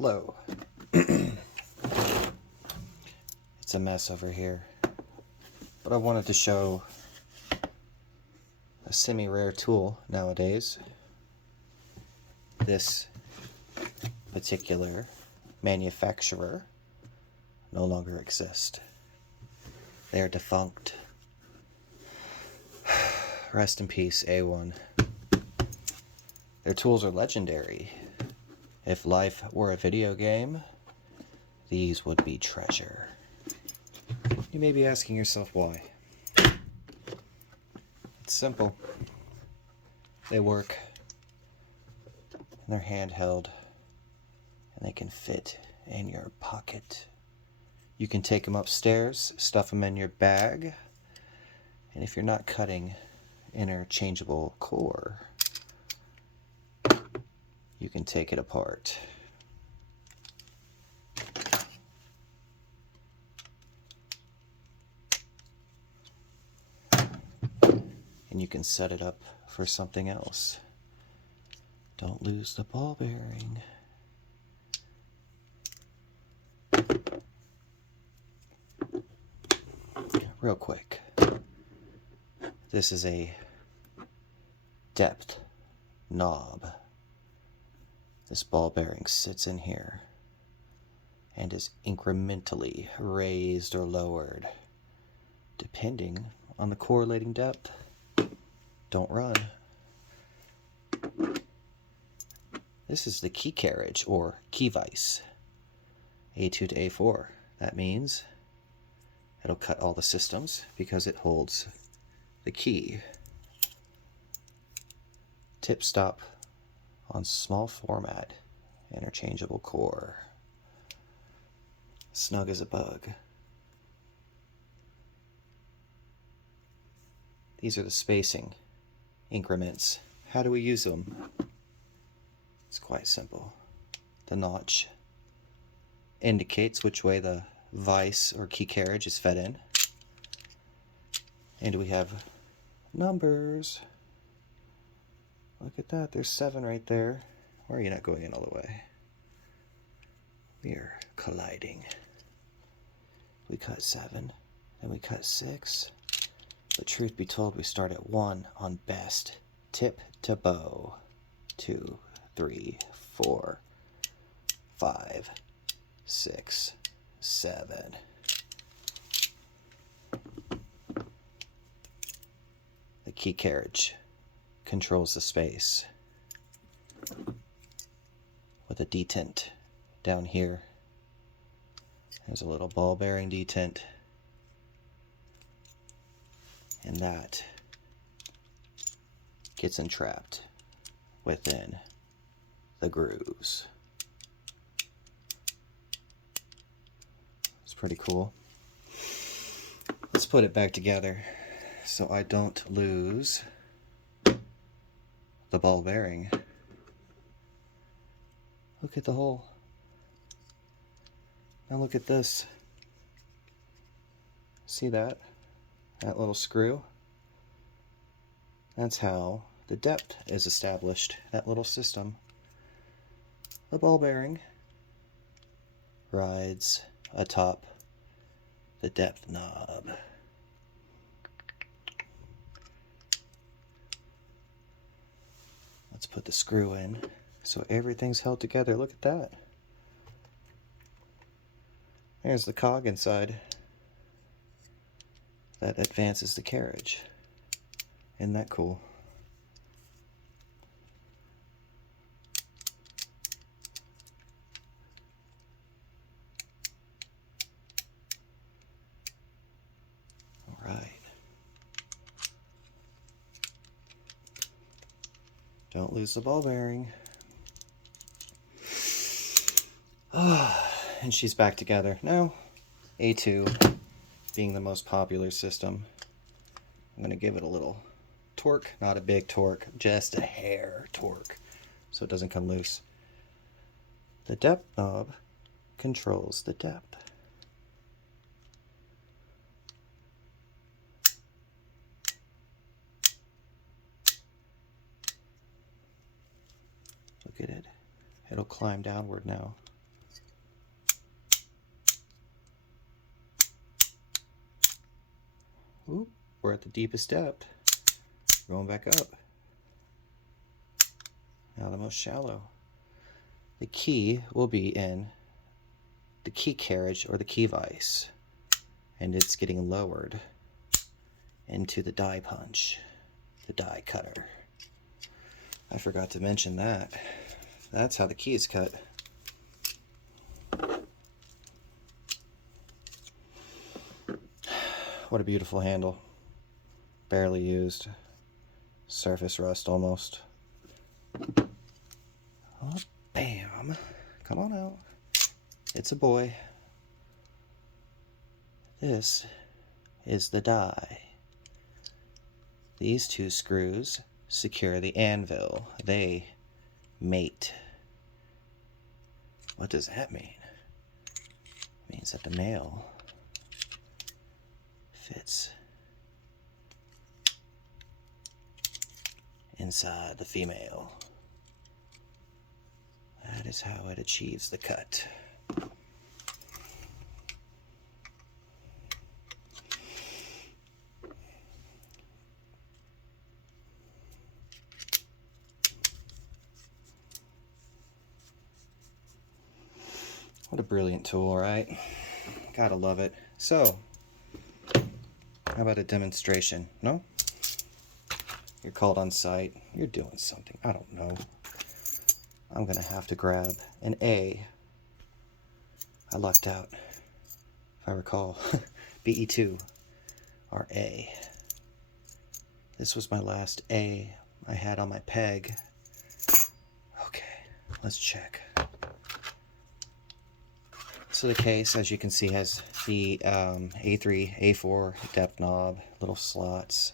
Hello. It's a mess over here, but I wanted to show a semi-rare tool nowadays. This particular manufacturer no longer exists. They are defunct. Rest in peace, A1. Their tools are legendary. If life were a video game, these would be treasure. You may be asking yourself why. It's simple. They work, and they're handheld, and they can fit in your pocket. You can take them upstairs, stuff them in your bag, and if you're not cutting interchangeable core, you can take it apart. And you can set it up for something else. Don't lose the ball bearing. Real quick. This is a depth knob. This ball bearing sits in here and is incrementally raised or lowered depending on the correlating depth. Don't run. This is the key carriage or key vise. A2 to A4. That means it'll cut all the systems because it holds the key. Tip stop on small format, interchangeable core. Snug as a bug. These are the spacing increments. How do we use them? It's quite simple. The notch indicates which way the vise or key carriage is fed in. And we have numbers. Look at that, there's 7 right there. Or are you not going in all the way? We are colliding. We cut 7, then we cut 6. But truth be told, we start at 1 on best. Tip to bow. 2, 3, 4, 5, 6, 7. The key carriage controls the space with a detent down here. There's a little ball bearing detent, and that gets entrapped within the grooves. It's pretty cool. Let's put it back together so I don't lose the ball bearing. Look at the hole. Now look at this. See that? That little screw? That's how the depth is established, that little system. The ball bearing rides atop the depth knob. Let's put the screw in so everything's held together. Look at that. There's the cog inside that advances the carriage. Isn't that cool? All right. Don't lose the ball bearing. And she's back together. Now, A2 being the most popular system, I'm going to give it a little torque, not a big torque, just a hair torque, so it doesn't come loose. The depth knob controls the depth. Look at it. It'll climb downward now. Oop, we're at the deepest depth. Going back up. Now the most shallow. The key will be in the key carriage or the key vise, and it's getting lowered into the die punch, the die cutter. I forgot to mention that. That's how the key is cut. What a beautiful handle. Barely used. Surface rust almost. Oh, bam. Come on out. It's a boy. This is the die. These two screws secure the anvil. They mate. What does that mean? It means that the male fits inside the female. That is how it achieves the cut. What a brilliant tool, right? Gotta love it. So, how about a demonstration? No? You're called on site. You're doing something. I don't know. I'm gonna have to grab an A. I lucked out, if I recall. BE2 or A. This was my last A I had on my peg. Okay, let's check. So the case, as you can see, has the A3, A4 depth knob, little slots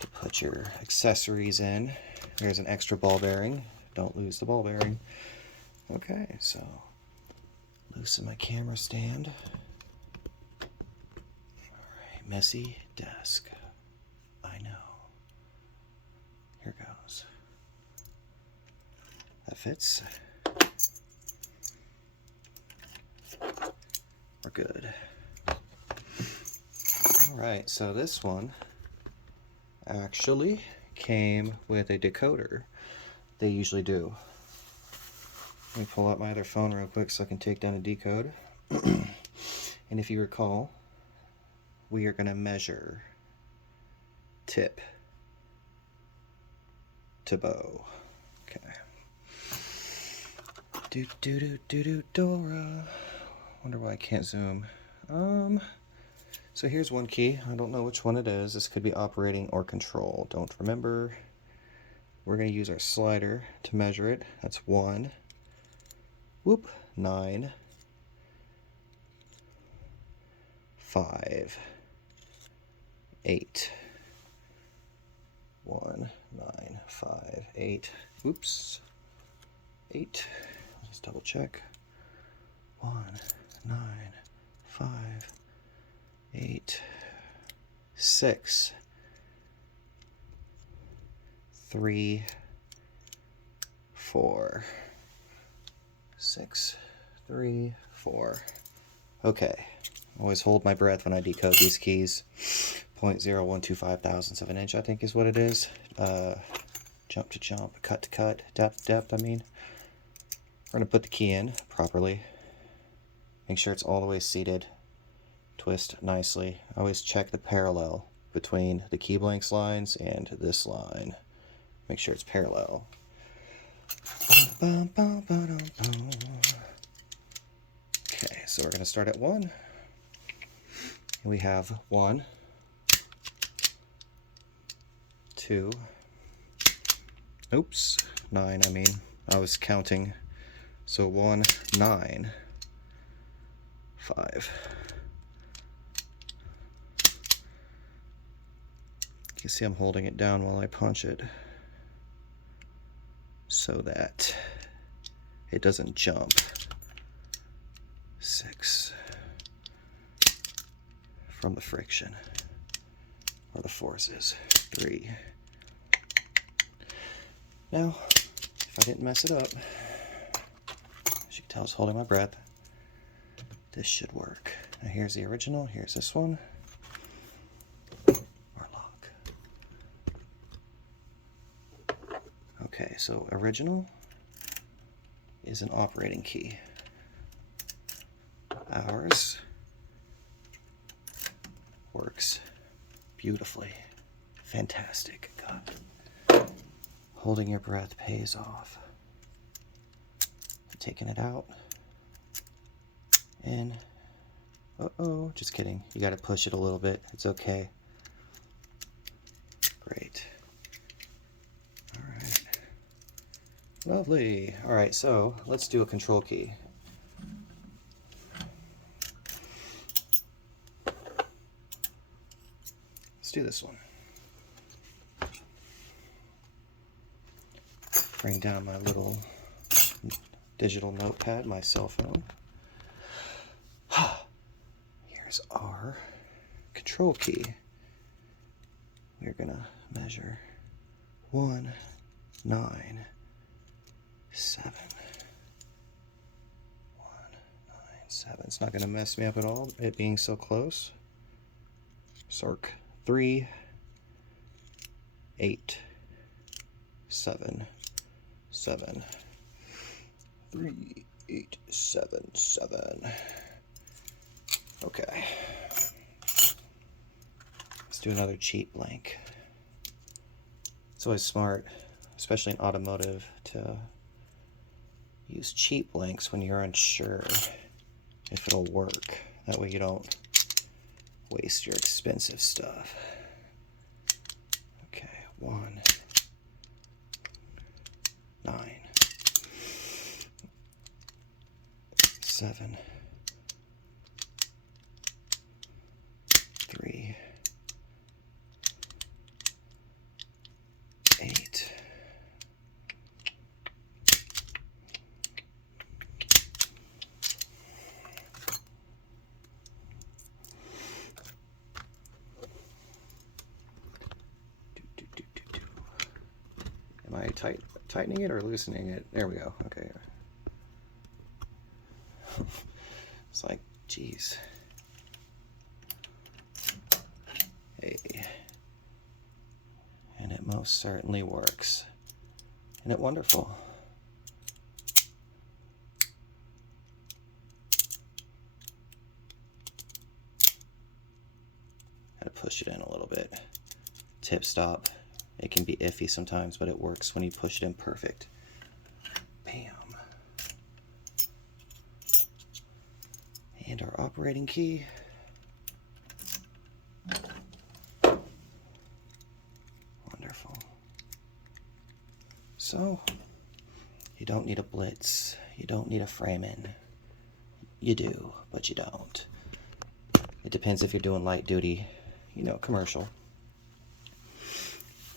to put your accessories in. There's an extra ball bearing. Don't lose the ball bearing. Okay, so loosen my camera stand. Alright, messy desk. I know. Here goes. That fits. We're good. Alright, so this one actually came with a decoder. They usually do. Let me pull out my other phone real quick so I can take down a decode. And if you recall, we are going to measure tip to bow. Okay. Dora. Wonder why I can't zoom. So here's one key. I don't know which one it is. This could be operating or control. Don't remember. We're going to use our slider to measure it. That's 1. Whoop. 9. 5. 8. 1, 9, 5, 8. Oops. 8. Let's double check. 1, 9, 5, 8, 6, 3, 4, 6, 3, 4. Okay. Always hold my breath when I decode these keys. 0.0125 thousandths of an inch, I think is what it is. Jump to jump, cut to cut, depth to depth, I mean. We're going to put the key in properly. Make sure it's all the way seated. Twist nicely. Always check the parallel between the key blanks lines and this line. Make sure it's parallel. Okay, so we're going to start at 1. We have 1, 2, oops, 9, I mean, I was counting. So 1, 9, 5. You can see I'm holding it down while I punch it so that it doesn't jump. 6. From the friction or the forces. 3. Now, if I didn't mess it up, as you can tell, I was holding my breath. This should work. Now here's the original. Here's this one. Okay, so original is an operating key. Ours works beautifully. Fantastic. God. Holding your breath pays off. Taking it out. In. Uh-oh, just kidding. You gotta push it a little bit. It's okay. Great. Alright. Lovely. Alright, so let's do a control key. Let's do this one. Bring down my little digital notepad, my cell phone. Here's our control key. We're gonna measure 1, 9, 7. 1, 9, 7. It's not gonna mess me up at all, it being so close. Circ. 3, 8, 7, 7. 3, 8, 7, 7. Okay. Let's do another cheat blank. It's always smart, especially in automotive, to use cheat blanks when you're unsure if it'll work. That way you don't waste your expensive stuff. Okay, 1, 9, 7, 3, 8. Am I tightening it or loosening it? There we go. Okay. It's like, geez. Hey. And it most certainly works. Isn't it wonderful? Had to push it in a little bit. Tip stop. It can be iffy sometimes, but it works when you push it in perfect. Bam. And our operating key. Wonderful. So, you don't need a blitz. You don't need a frame-in. You do, but you don't. It depends if you're doing light duty, commercial.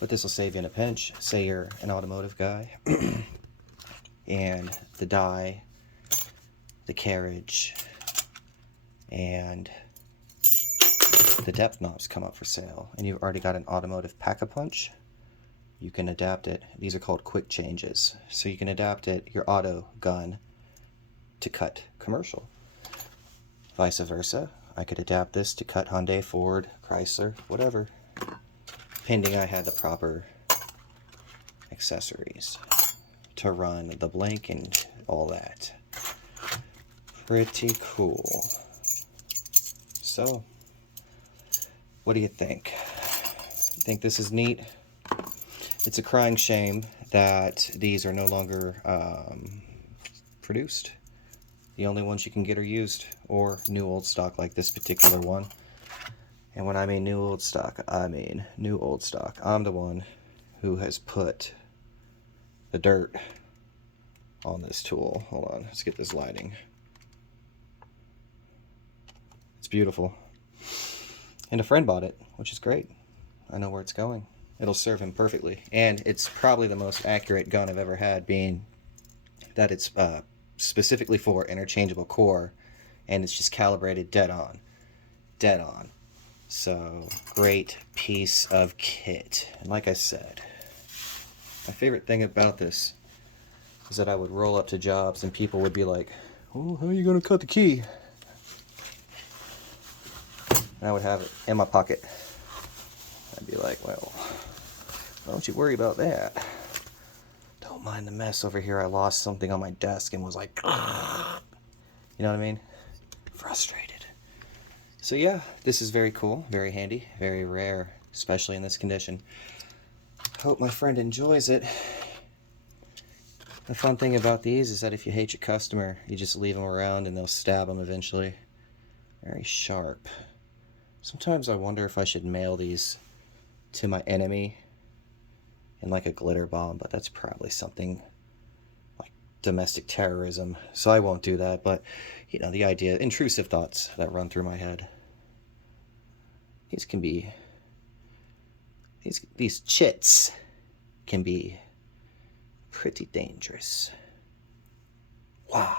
But this will save you in a pinch. Say you're an automotive guy and the die, the carriage, and the depth knobs come up for sale, and you've already got an automotive pack-a-punch. You can adapt it. These are called quick changes. So you can adapt it, your auto gun, to cut commercial. Vice versa. I could adapt this to cut Hyundai, Ford, Chrysler, whatever. Pending I had the proper accessories to run the blank and all that. Pretty cool. So, what do you think? You think this is neat? It's a crying shame that these are no longer produced. The only ones you can get are used or new old stock like this particular one. And when I mean new old stock, I mean new old stock. I'm the one who has put the dirt on this tool. Hold on, let's get this lighting. It's beautiful. And a friend bought it, which is great. I know where it's going. It'll serve him perfectly. And it's probably the most accurate gun I've ever had, being that it's specifically for interchangeable core, and it's just calibrated dead on. Dead on. So, great piece of kit. And like I said, my favorite thing about this is that I would roll up to jobs and people would be like, "Oh, how are you going to cut the key?" And I would have it in my pocket. I'd be like, "Well, don't you worry about that. Don't Don't mind the mess over here. I lost something on my desk and was like, "Ugh." You know what I mean? Frustrated. So yeah, this is very cool, very handy, very rare, especially in this condition. Hope my friend enjoys it. The fun thing about these is that if you hate your customer, you just leave them around and they'll stab them eventually. Very sharp. Sometimes I wonder if I should mail these to my enemy in like a glitter bomb, but that's probably something like domestic terrorism, so I won't do that. But you know, the idea, intrusive thoughts that run through my head. These can be, these chits can be pretty dangerous. Wow.